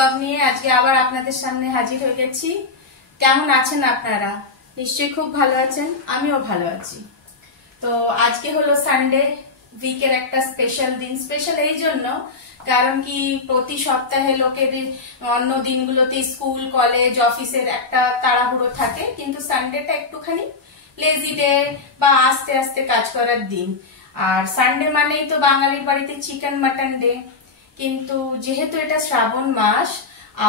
Blog নিয়ে আজকে আবার আপনাদের সামনে হাজির হয়ে গেছি। কেমন আছেন আপনারা? নিশ্চয়ই খুব ভালো আছেন, আমিও ভালো আছি। তো আজকে হলো সানডে, উইকের একটা স্পেশাল দিন। স্পেশাল এই জন্য কারণ কি প্রতি সপ্তাহে লোকের অন্য দিনগুলোতে স্কুল কলেজ অফিসের একটা তাড়াহুড়ো থাকে, কিন্তু সানডেটা একটুখানি লেজি ডে বা আস্তে আস্তে কাজ করার দিন। আর সানডে মানেই তো বাঙালির বাড়িতে চিকেন মাটন ডে। কিন্তু যেহেতু এটা শ্রাবণ মাস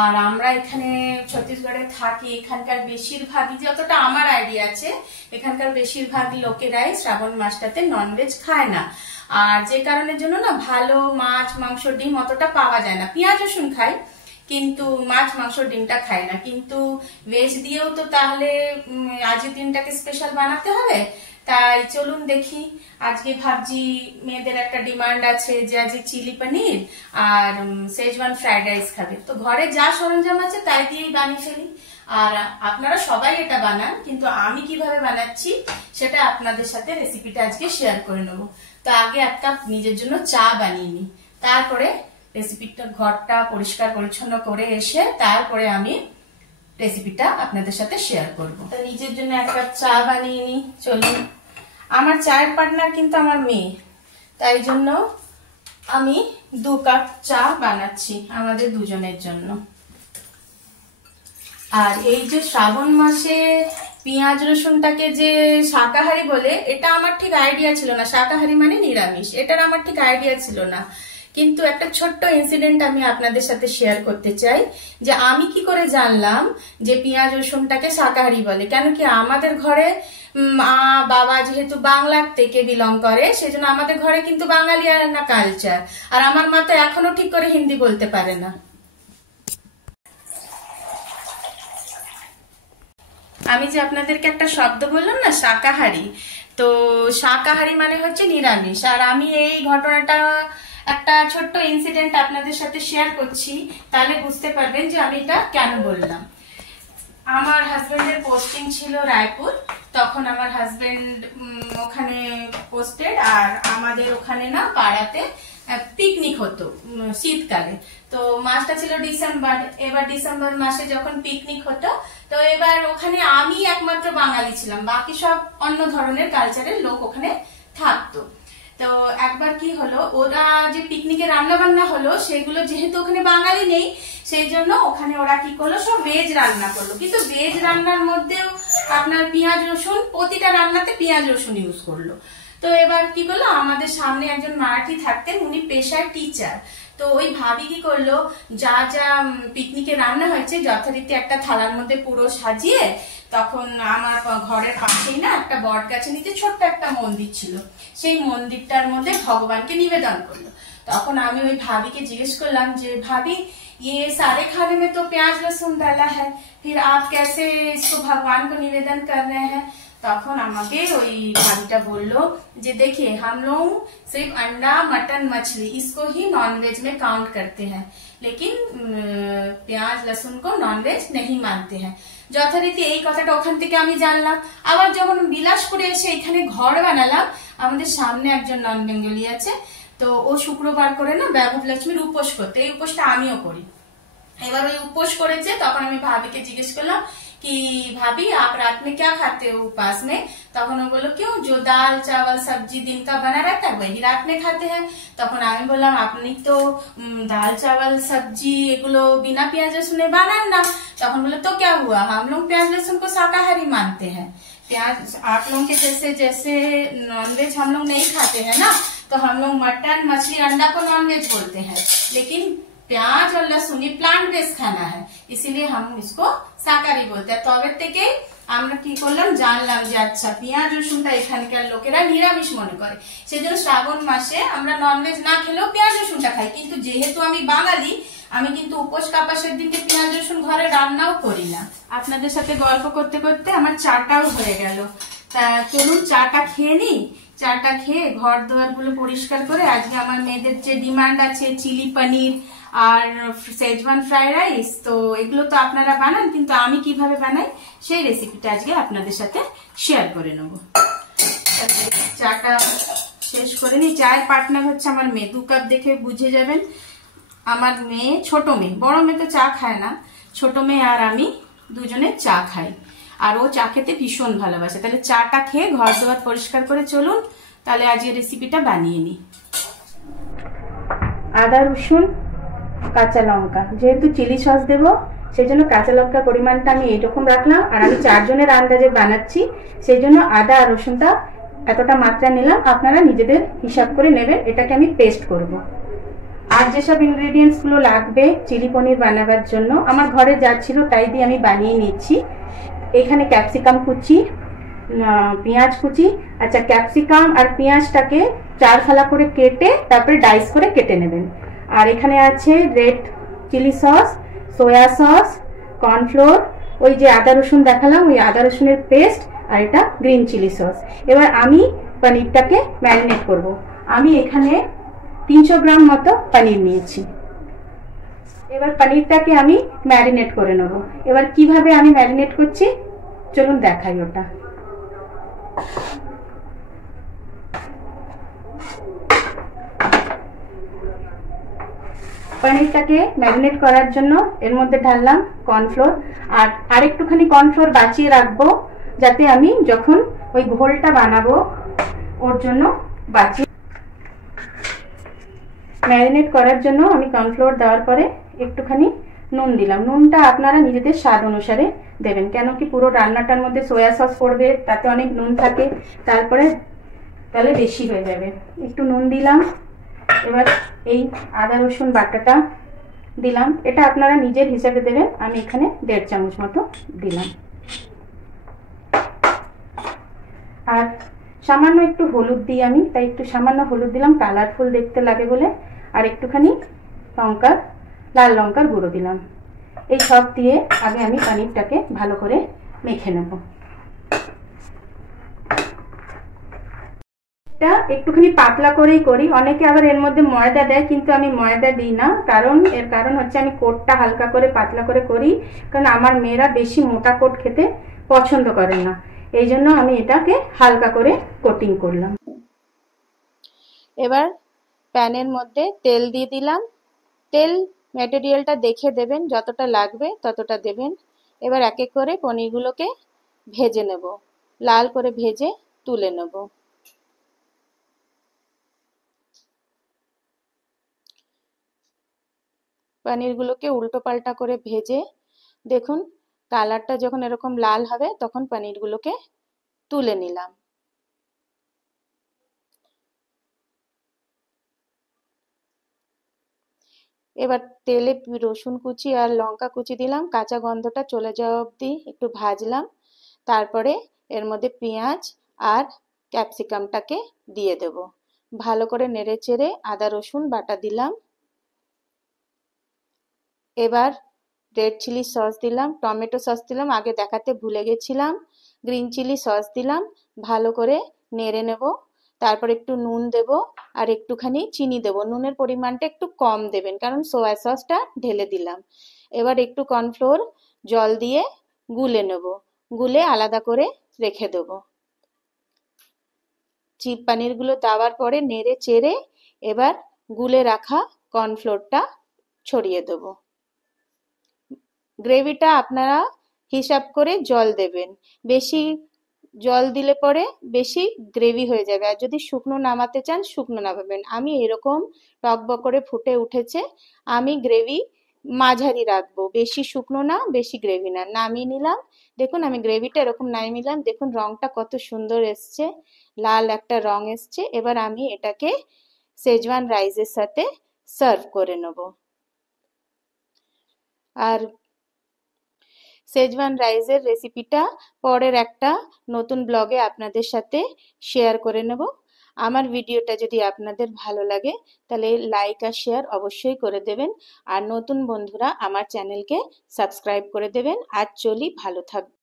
আর আমরা এখানে ছত্তিশগড়ে থাকি, এখানকার বেশিরভাগই, যতটা আমার আইডিয়া আছে, এখানকার বেশিরভাগ লোকেরাই শ্রাবণ মাসটাতে ননভেজ খায় না। আর যে কারণের জন্য না ভালো মাছ মাংস ডিম অতটা পাওয়া যায় না। পেঁয়াজ রসুন খায় কিন্তু মাছ মাংস ডিমটা খায় না। কিন্তু ভেজ দিয়েও তো তাহলে আজকের দিনটাকে স্পেশাল বানাতে হবে। তাই চলুন দেখি। আজকে ভাবছি মেয়েদের একটা ডিমান্ড আছে যে আজকে চিলি পনির আর শেজওয়ান ফ্রাইড রাইস খাবে। তো ঘরে যা সরঞ্জাম আছে তাই দিয়েই বানিয়ে ফেলি। আর আপনারা সবাই এটা বানান, কিন্তু আমি কিভাবে বানাচ্ছি সেটা আপনাদের সাথে রেসিপিটা আজকে শেয়ার করে নেবো। তো আগে এক কাপ নিজের জন্য চা বানিয়ে নিই, তারপরে রেসিপিটা ঘরটা পরিষ্কার পরিচ্ছন্ন করে এসে তারপরে আমি রেসিপিটা আপনাদের সাথে শেয়ার করব। তো নিজের জন্য এক কাপ চা বানিয়ে নিই। চলুন, আমার চায়ের পার্টনার কিন্তু আমার মেয়ে, তাই জন্য আমি 2 কাপ চা বানাচ্ছি আমাদের দুজনের জন্য। আর এই যে শ্রাবণ মাসে পেঁয়াজ রসুনটাকে যে শাকাহারি বলে, এটা আমার ঠিক আইডিয়া ছিল না। শাকাহারি মানে নিরামিষ, এটার আমার ঠিক আইডিয়া ছিল না। কিন্তু একটা ছোট্ট ইনসিডেন্ট আমি আপনাদের সাথে শেয়ার করতে চাই যে আমি কি করে জানলাম যে পেঁয়াজ রসুনটাকে শাকাহারি বলে। কেন কি আমাদের ঘরে মা বাবা যেহেতু বাংলার থেকে বিলং করে, সেজন্য আমাদের ঘরে কিন্তু বাঙালি আর না কালচার। আর আমার মা তো এখনো ঠিক করে হিন্দি বলতে পারে না। আমি যে আপনাদেরকে একটা শব্দ বললাম না, শাকাহারি, তো শাকাহারি মানে হচ্ছে নিরামিষ। আর আমি এই ঘটনাটা একটা ছোট্ট ইনসিডেন্ট আপনাদের সাথে শেয়ার করছি, তাহলে বুঝতে পারবেন যে আমি এটা কেন বললাম। আমার হাজবেন্ডের পোস্টিং ছিল রায়পুর, তখন আমার হাজবেন্ড ওখানে পোস্টেড। আর আমাদের ওখানে না পাড়াতে পিকনিক হতো শীতকালে। তো মাসটা ছিল ডিসেম্বর। এবার ডিসেম্বর মাসে যখন পিকনিক হতো, তো এবার ওখানে আমি একমাত্র বাঙালি ছিলাম, বাকি সব অন্য ধরনের কালচারের লোক ওখানে থাকতো। তো একবার কি হলো, ওরা যে পিকনিকে রান্না বান্না হলো সেগুলো যেহেতু ওখানে বাঙালি নেই, সেই জন্য ওখানে ওরা কি করলো, সব ভেজ রান্না করলো। কিন্তু ভেজ রান্নার মধ্যেও আপনার পেঁয়াজ রসুন, প্রতিটা রান্নাতে পেঁয়াজ রসুন ইউজ করলো। তো এবার কি করলো, আমাদের সামনে একজন মারাঠি থাকতেন, উনি পেশায় টিচার। তো ওই ভাবি কি করলো, যা যা পিকনিকে রান্না হয়েছে যথারীতি একটা থালার মধ্যে পুরো সাজিয়ে, তখন আমার ঘরের পাশেই না একটা বট গাছের নিচে ছোট্ট একটা মন্দির ছিল, সেই মন্দিরটার মধ্যে ভগবানকে নিবেদন করলো। তখন আমি ওই ভাবিকে জিজ্ঞেস করলাম যে ভাবি, ये सारे खाने में तो प्याज लहसुन डाला है, फिर आप कैसे इसको भगवान को निवेदन कर रहे हैं? তখন আমাকে ওই ভাবিটা বললো যে देखिए हम लोग सिर्फ अंडा मटन मछली इसको ही नॉनवेज में काउंट करते हैं, लेकिन प्याज लहसुन को नॉनवेज नहीं मानते हैं। যথারীতি এই কথাটা ওখান থেকে আমি জানলাম। আবার যখন বিলাসপুরে এসে এখানে ঘর বানালাম, আমাদের সামনে একজন নন বেঙ্গলি আছে, তো ও শুক্রবার করে না ব্যবহার লক্ষ্মীর উপোস করতে, এই উপোসটা আমিও করি। এবার ওই উপোস করেছে, তখন আমি ভাবিকে জিজ্ঞেস করলাম कि भाभी आप रात में क्या खाते हो उपास में? তখন ও বললো क्यों, जो दाल चावल सब्जी दिन का बना रहता है वही रात में खाते हैं। তখন আমি বললাম আপনি তো दाल चावल सब्जी এগুলো बिना प्याज लहसुन বানান না। তখন বললো तो क्या हुआ, हम लोग प्याज लहसुन को शाकाहारी मानते हैं। प्याज आप लोगों के जैसे जैसे नॉनवेज हम लोग नहीं खाते हैं ना, तो हम लोग मटन मछली अंडा को नॉनवेज बोलते हैं, लेकिन प्याज और लहसुन ये प्लांट बेस्ड खाना है, इसीलिए हम इसको शाकाहारी बोलते हैं। তবে থেকে আমরা কি করলাম, জানলাম যে আচ্ছা পেঁয়াজ রসুনটা এখানকার লোকেরা নিরামিষ মনে করে, সেজন্য শ্রাবণ মাসে আমরা ননভেজ না খেলেও পেঁয়াজ রসুনটা খাই। কিন্তু যেহেতু আমি বাঙালি, আমি কিন্তু উপোস কাপাসের দিনকে পেঁয়াজ রসুন ঘরে রান্নাও করি না। আপনাদের সাথে গল্প করতে করতে আমার চাটাও হয়ে গেল। তা চলুন চাটা খেয়ে নিই। চাটা খেয়ে ঘর দুয়ার গুলো পরিষ্কার করে আজকে আমার মেয়েদের যে ডিমান্ড আছে চিলি পনির আর শেজওয়ান ফ্রাইড রাইস, তো এগুলো তো আপনারা বানান, কিন্তু আমি কিভাবে বানাই সেই রেসিপিটা আজকে আপনাদের সাথে শেয়ার করে নেব। চাটা শেষ করে নি। চায়ের পার্টনার হচ্ছে আমার মেয়ে। 2 কাপ দেখে বুঝে যাবেন। আমার মেয়ে, ছোট মেয়ে, বড় মেয়ে তো চা খায় না, ছোট মেয়ে আর আমি দুজনে চা খাই, আর ও চা খেতে ভীষণ ভালোবাসে। তাহলে চাটা খেয়ে ঘর দুয়ার পরিষ্কার করে চলুন, তাহলে আজকে রেসিপিটা বানিয়ে নিই। আদা, রসুন, কাঁচা লঙ্কা, যেহেতু চিলি সস দেবো সেই জন্য কাঁচা লঙ্কার পরিমাণটা আমি এইরকম রাখলাম, আর আমি 4 জনের আন্দাজে বানাচ্ছি সেই জন্য আদা আর রসুনটা এতটা মাত্রা নিলাম, আপনারা নিজেদের হিসাব করে নেবেন। এটাকে আমি পেস্ট করব। আর যেসব ইনগ্রেডিয়েন্টস গুলো লাগবে চিলি পনির বানাবার জন্য আমার ঘরে যা ছিল তাই দিয়ে আমি বানিয়ে নিচ্ছি। এখানে ক্যাপসিকাম কুচি, পেঁয়াজ কুচি। আচ্ছা, ক্যাপসিকাম আর পেঁয়াজটাকে 4 ফালা করে কেটে তারপরে ডাইস করে কেটে নেবেন। আর এখানে আছে red chilli sauce, soya sauce, cornflour, ওই যে আদা রসুন দেখালাম ওই আদা রসুনের পেস্ট, আর এটা গ্রিন চিলি সস। এবার আমি পনিরটাকে ম্যারিনেট করব। আমি এখানে 300 গ্রাম মতো পনির নিয়েছি। এবার পনিরটাকে আমি ম্যারিনেট করে নেব। এবার কিভাবে আমি ম্যারিনেট করছি চলুন দেখাই ওটা। পনিরটাকে ম্যারিনেট করার জন্য এর মধ্যে ঢাললাম কর্নফ্লোর, আর আরেকটুখানি কর্নফ্লোর বাঁচিয়ে রাখবো যাতে আমি যখন ওই ঘোলটা বানাবো ওর জন্য বাঁচিয়ে। ম্যারিনেট করার জন্য আমি কর্নফ্লোর দেওয়ার পরে একটুখানি নুন দিলাম। নুনটা আপনারা নিজেদের স্বাদ অনুসারে দেবেন, কেন কি পুরো রান্নাটার মধ্যে সোয়া সস পড়বে, তাতে অনেক নুন থাকে, তারপরে তাহলে বেশি হয়ে যাবে। একটু নুন দিলাম। এবার এই আদা রসুন বাটাটা দিলাম, এটা আপনারা নিজের হিসাবে দেবেন। আমি এখানে 1.5 চামচ মতো দিলাম। আর সামান্য একটু হলুদ দিই আমি, তাই একটু সামান্য হলুদ দিলাম, কালারফুল দেখতে লাগে বলে। আর একটুখানি লাল লঙ্কার গুঁড়ো দিলাম। এই সব দিয়ে আগে আমি পনিরটাকে ভালো করে মেখে নেব। এটা একটুখানি পাতলা করেই করি, অনেকে আবার এর মধ্যে ময়দা দেয়, কিন্তু আমি ময়দা দিই না। এর কারণ হচ্ছে আমি কোটটা হালকা করে পাতলা করে করি, কারণ আমার মেয়েরা বেশি মোটা কোট খেতে পছন্দ করেন না, এই জন্য আমি এটাকে হালকা করে কোটিং করলাম। এবার প্যানের মধ্যে তেল দিয়ে দিলাম। তেল ম্যাটেরিয়ালটা দেখে দেবেন, যতটা লাগবে ততটা দেবেন। এবার এক এক করে পনিরগুলোকে ভেজে নেব, লাল করে ভেজে তুলে নেব। পনিরগুলোকে উল্টো পাল্টা করে ভেজে দেখুন কালারটা যখন এরকম লাল হবে তখন পনিরগুলোকে তুলে নিলাম। এবার তেলে রসুন কুচি আর লঙ্কা কুচি দিলাম, কাঁচা গন্ধটা চলে যাওয়া অবধি একটু ভাজলাম। তারপরে এর মধ্যে পেঁয়াজ আর ক্যাপসিকামটাকে দিয়ে দেব। ভালো করে নেড়ে চেড়ে আদা রসুন বাটা দিলাম। এবার রেড চিলি সস দিলাম, টমেটো সস দিলাম, আগে দেখাতে ভুলে গেছিলাম, গ্রিন চিলি সস দিলাম। ভালো করে নেড়ে নেব। তারপর একটু নুন দেব আর একটুখানি চিনি দেব। নুনের পরিমাণটা একটু কম দেবেন কারণ সোয়া সসটা ঢেলে দিলাম। এবার একটু কর্নফ্লোর জল দিয়ে গুলে নেব, গুলে আলাদা করে রেখে দেব। পনিরগুলো দেওয়ার পরে নেড়ে চেড়ে এবার গুলে রাখা কর্নফ্লোরটা ছড়িয়ে দেব। গ্রেভিটা আপনারা হিসাব করে জল দেবেন, বেশি জল দিলে পরে বেশি গ্রেভি হয়ে যাবে, আর যদি শুকনো নামাতে চান শুকনো নামাবেন। আমি এরকম টকবক করে ফুটে উঠেছে, আমি গ্রেভি মাঝারি রাখবো, বেশি শুকনো না বেশি গ্রেভি না। নামিয়ে নিলাম। দেখুন আমি গ্রেভিটা এরকম নামিয়ে নিলাম, দেখুন রংটা কত সুন্দর এসছে, লাল একটা রং এসছে। এবার আমি এটাকে শেজওয়ান রাইসের সাথে সার্ভ করে নেব। আর শেজওয়ান রাইসের রেসিপিটা পরের একটা নতুন ব্লগে আপনাদের সাথে শেয়ার করে নেব। আমার ভিডিওটা যদি আপনাদের ভালো লাগে তাহলে লাইক আর শেয়ার অবশ্যই করে দেবেন, আর নতুন বন্ধুরা আমার চ্যানেলকে সাবস্ক্রাইব করে দেবেন। আজ চলি, ভালো থাকবেন।